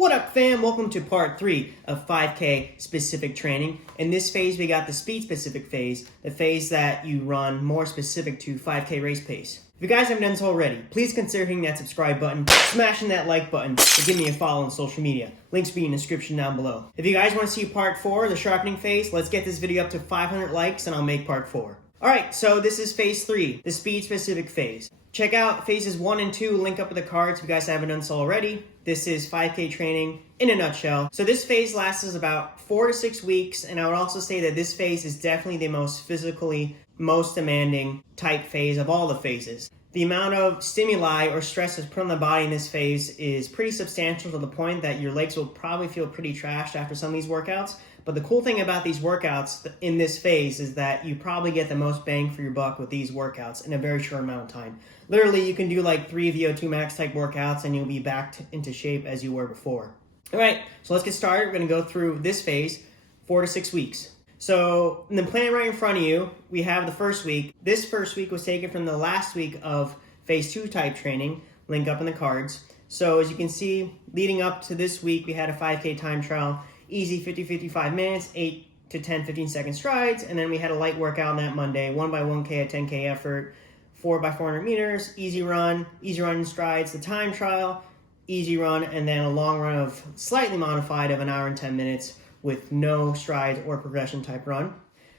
What up, fam? Welcome to part 3 of 5K specific training. In this phase, we got the speed specific phase, the phase that you run more specific to 5K race pace. If you guys haven't done so already, please consider hitting that subscribe button, smashing that like button, and give me a follow on social media. Links will be in the description down below. If you guys want to see part 4, the sharpening phase, let's get this video up to 500 likes and I'll make part 4. Alright, so this is phase 3, the speed specific phase. Check out phases 1 and 2, link up with the cards if you guys haven't done so already. This is 5K training in a nutshell. So this phase lasts about 4 to 6 weeks, and I would also say that this phase is definitely the most physically, most demanding type phase of all the phases. The amount of stimuli or stress that's put on the body in this phase is pretty substantial to the point that your legs will probably feel pretty trashed after some of these workouts. But the cool thing about these workouts in this phase is that you probably get the most bang for your buck with these workouts in a very short amount of time. Literally, you can do like 3 VO2 max type workouts and you'll be back into shape as you were before. All right, so let's get started. We're going to go through this phase, 4 to 6 weeks. So in the plan right in front of you, we have the first week. This first week was taken from the last week of phase 2 type training, link up in the cards. So as you can see, leading up to this week, we had a 5K time trial, easy 50-55 minutes, 8 to 10 15-second strides, and then we had a light workout on that Monday, 1x1K at 10K effort, 4x400 meters, easy run in strides, the time trial, easy run, and then a long run of slightly modified of an hour and 10 minutes with no strides or progression type run.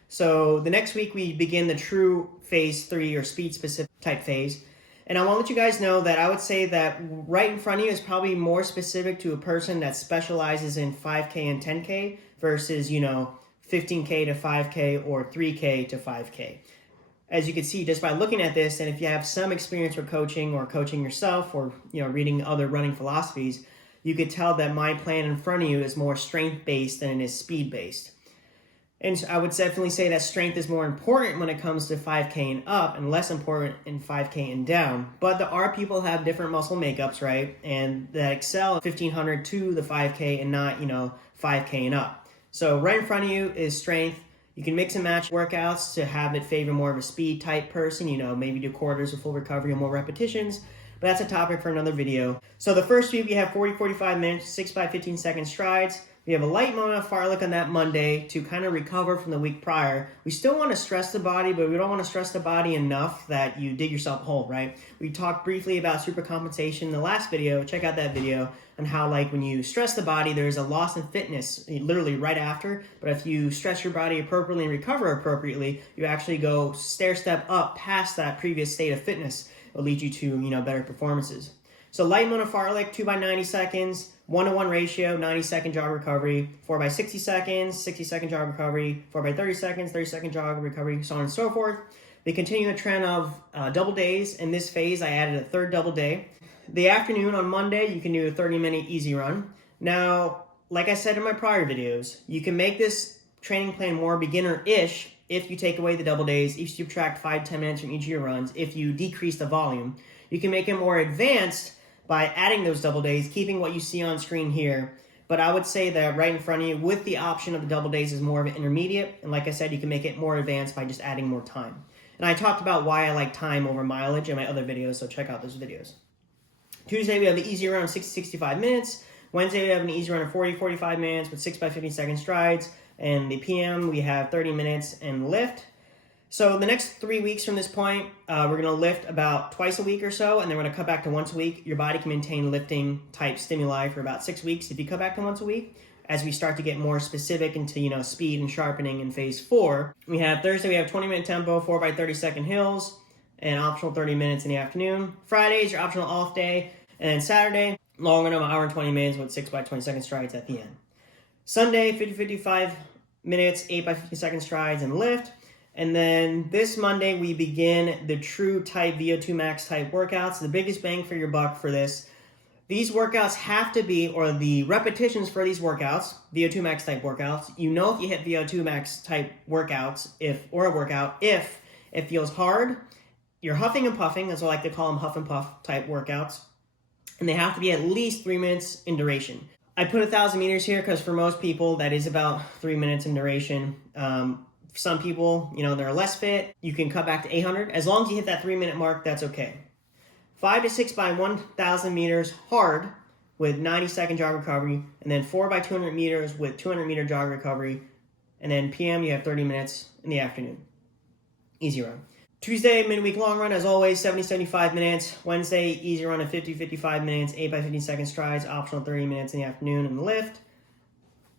So the next week we begin the true phase 3 or speed specific type phase. And I want to let you guys know that I would say that right in front of you is probably more specific to a person that specializes in 5K and 10K versus, 15K to 5K or 3K to 5K. As you can see just by looking at this, and if you have some experience with coaching or coaching yourself or reading other running philosophies, you could tell that my plan in front of you is more strength-based than it is speed-based. And I would definitely say that strength is more important when it comes to 5K and up and less important in 5K and down. But there are people who have different muscle makeups, right? And that excel 1500 to the 5K and not, 5K and up. So right in front of you is strength. You can mix and match workouts to have it favor more of a speed type person, maybe do quarters of full recovery or more repetitions. But that's a topic for another video. So the first week we have 40-45 minutes, 6x15 second strides. We have a light amount of fartlek on that Monday to kind of recover from the week prior. We still want to stress the body, but we don't want to stress the body enough that you dig yourself a hole, right? We talked briefly about supercompensation in the last video. Check out that video on how when you stress the body, there's a loss in fitness literally right after. But if you stress your body appropriately and recover appropriately, you actually go stair step up past that previous state of fitness. It'll lead you to better performances. So light amount of fartlek, 2x90 seconds, 1-to-1 ratio, 90-second jog recovery, 4x60 seconds, 60-second jog recovery, 4x30 seconds, 30-second jog recovery, so on and so forth. We continue the trend of double days. In this phase, I added a third double day. The afternoon on Monday, you can do a 30-minute easy run. Now, like I said in my prior videos, you can make this training plan more beginner-ish if you take away the double days, if you subtract 5-10 minutes from each of your runs, if you decrease the volume. You can make it more advanced by adding those double days, keeping what you see on screen here. But I would say that right in front of you with the option of the double days is more of an intermediate. And like I said, you can make it more advanced by just adding more time. And I talked about why I like time over mileage in my other videos, so check out those videos. Tuesday, we have the easy run of 60-65 minutes. Wednesday, we have an easy run of 40-45 minutes with 6x15 second strides. And the PM, we have 30 minutes and lift. So the next 3 weeks from this point, we're going to lift about twice a week or so, and then we're going to cut back to once a week. Your body can maintain lifting type stimuli for about 6 weeks if you cut back to once a week. As we start to get more specific into speed and sharpening in phase 4, we have Thursday, we have 20-minute tempo, 4x30 second hills, and optional 30 minutes in the afternoon. Friday is your optional off day, and then Saturday, long run of an hour and 20 minutes with 6x20 second strides at the end. Sunday, 50-55 minutes, 8x50 second strides and lift. And then this Monday, we begin the true type VO2 max type workouts. The biggest bang for your buck for this. These workouts have to be, or the repetitions for these workouts, VO2 max type workouts, if you hit VO2 max type workouts, if it feels hard, you're huffing and puffing, that's what I like to call them, huff and puff type workouts. And they have to be at least 3 minutes in duration. I put 1,000 meters here because for most people, that is about 3 minutes in duration. Some people, they're less fit. You can cut back to 800. As long as you hit that 3 minute mark, that's okay. 5 to 6 by 1,000 meters hard with 90-second jog recovery, and then 4 by 200 meters with 200-meter jog recovery, and then PM you have 30 minutes in the afternoon. Easy run. Tuesday, midweek long run, as always, 70-75 minutes. Wednesday, easy run of 50-55 minutes, 8 by 15-second strides, optional 30 minutes in the afternoon in the lift.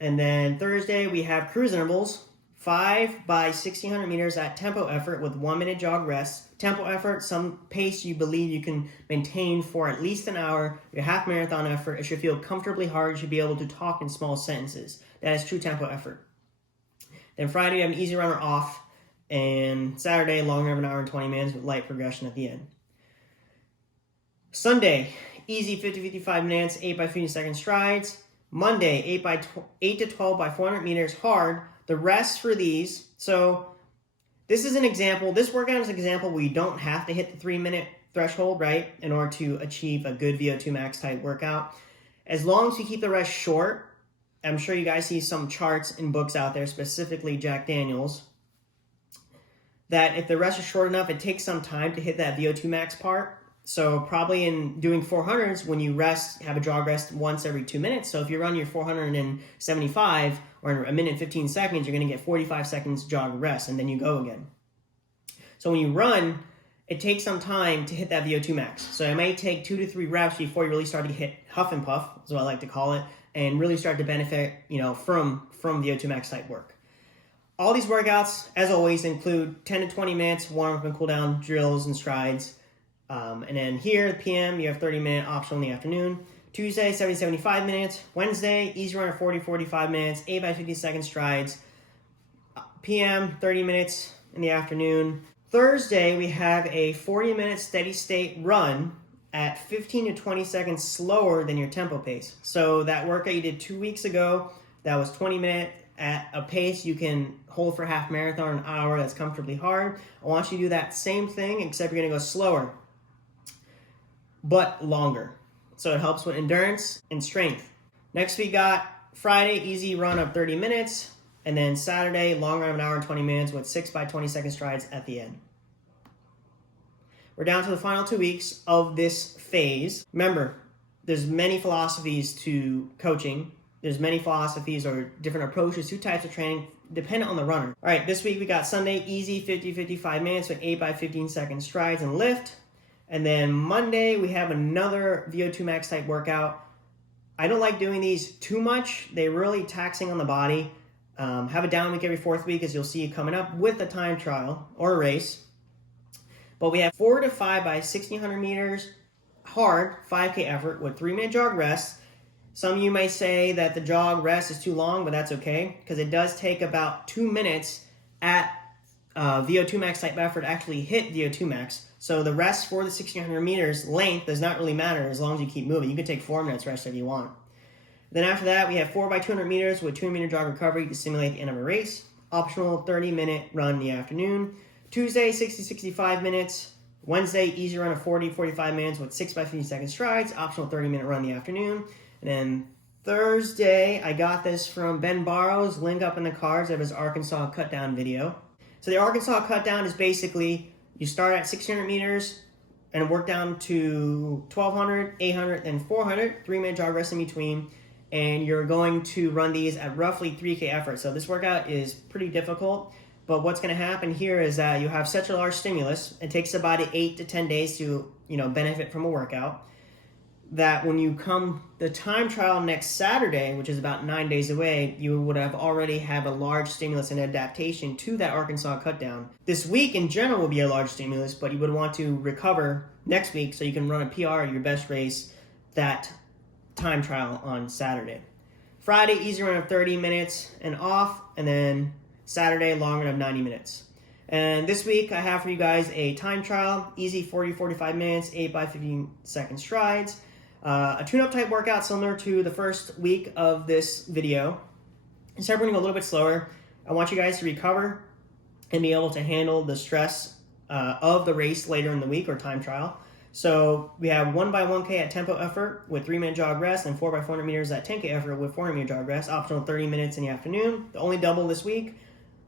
And then Thursday, we have cruise intervals, 5 by 1,600 meters at tempo effort with 1 minute jog rest. Tempo effort, some pace you believe you can maintain for at least an hour. Your half marathon effort, it should feel comfortably hard. You should be able to talk in small sentences. That is true tempo effort. Then Friday, you have an easy runner off. And Saturday, long run of an hour and 20 minutes with light progression at the end. Sunday, easy 50-55 minutes, 8 by 15-second strides. Monday, 8 to 12 by 400 meters hard. The rest for these, so this is an example. This workout is an example where you don't have to hit the 3-minute threshold, right, in order to achieve a good VO2 max type workout. As long as you keep the rest short, I'm sure you guys see some charts in books out there, specifically Jack Daniels, that if the rest is short enough, it takes some time to hit that VO2 max part. So probably in doing 400s, when you rest, have a jog rest once every 2 minutes. So if you run your 475 or in a minute and 15 seconds, you're going to get 45 seconds jog rest, and then you go again. So when you run, it takes some time to hit that VO2 max. So it may take 2 to 3 reps before you really start to hit huff and puff, is what I like to call it, and really start to benefit, from VO2 max type work. All these workouts, as always, include 10 to 20 minutes warm-up and cool-down drills and strides. And then here, PM, you have 30-minute optional in the afternoon. Tuesday, 70-75 minutes. Wednesday, easy run of 40-45 minutes, 8 by 50-second strides. PM, 30 minutes in the afternoon. Thursday, we have a 40-minute steady-state run at 15 to 20 seconds slower than your tempo pace. So that workout you did 2 weeks ago, that was 20 minutes at a pace you can hold for half marathon, an hour, that's comfortably hard. I want you to do that same thing, except you're going to go slower, but longer. So it helps with endurance and strength. Next we got Friday, easy run of 30 minutes, and then Saturday, long run of an hour and 20 minutes with 6 by 20-second strides at the end. We're down to the final 2 weeks of this phase. Remember, there's many philosophies to coaching. There's many philosophies or different approaches to types of training dependent on the runner. All right, this week we got Sunday, easy 50-55 minutes with 8 by 15-second strides and lift. And then Monday, we have another VO2 max type workout. I don't like doing these too much. They're really taxing on the body. Have a down week every 4th week, as you'll see coming up, with a time trial or a race. But we have 4 to 5 by 1,600 meters hard 5K effort with 3-minute jog rest. Some of you may say that the jog rest is too long, but that's okay, because it does take about 2 minutes at VO2 max type effort to actually hit VO2 max. So the rest for the 1,600 meters length does not really matter as long as you keep moving. You can take 4 minutes rest if you want. Then after that, we have 4 by 200 meters with 2-minute jog recovery to simulate the end of a race. Optional 30-minute run in the afternoon. Tuesday, 60-65 minutes. Wednesday, easy run of 40-45 minutes with 6 by 50-second strides. Optional 30-minute run in the afternoon. And then Thursday, I got this from Ben Barrows, link up in the cards of his Arkansas cut down video. So the Arkansas cut down is basically you start at 600 meters and work down to 1,200, 800, then 400, 3-minute jog rest in between. And you're going to run these at roughly 3K effort. So this workout is pretty difficult. But what's going to happen here is that you have such a large stimulus. It takes about 8 to 10 days to benefit from a workout. That when you come the time trial next Saturday, which is about 9 days away, you would have already have a large stimulus and adaptation to that Arkansas cut down. This week in general will be a large stimulus, but you would want to recover next week so you can run a PR, your best race, that time trial on Saturday. Friday, easy run of 30 minutes and off, and then Saturday, long run of 90 minutes. And this week I have for you guys a time trial, easy 40-45 minutes, 8 by 15-second strides. A tune-up type workout similar to the first week of this video. Instead of running a little bit slower, I want you guys to recover and be able to handle the stress of the race later in the week or time trial. So we have 1 by 1K at tempo effort with 3-minute jog rest and 4 by 400 meters at 10K effort with 400-meter jog rest. Optional 30 minutes in the afternoon. The only double this week.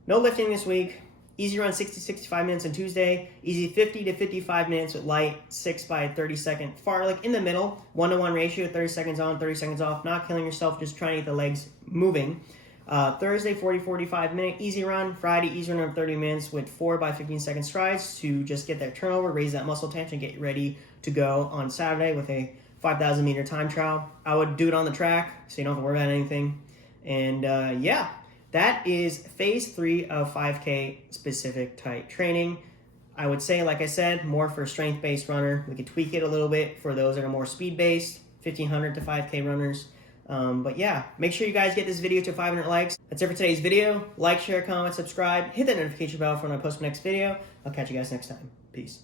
No lifting this week. Easy run 60-65 minutes on Tuesday. Easy 50 to 55 minutes with light 6 by 30 second fartlek in the middle. 1-to-1 ratio, 30 seconds on, 30 seconds off. Not killing yourself, just trying to get the legs moving. Thursday 40-45 minute easy run. Friday easy run of 30 minutes with 4 by 15 second strides to just get that turnover, raise that muscle tension, get ready to go on Saturday with a 5,000 meter time trial. I would do it on the track so you don't have to worry about anything. And yeah. That is phase 3 of 5K specific type training. I would say, like I said, more for a strength-based runner. We could tweak it a little bit for those that are more speed-based, 1,500 to 5K runners. But yeah, make sure you guys get this video to 500 likes. That's it for today's video. Like, share, comment, subscribe. Hit that notification bell for when I post my next video. I'll catch you guys next time. Peace.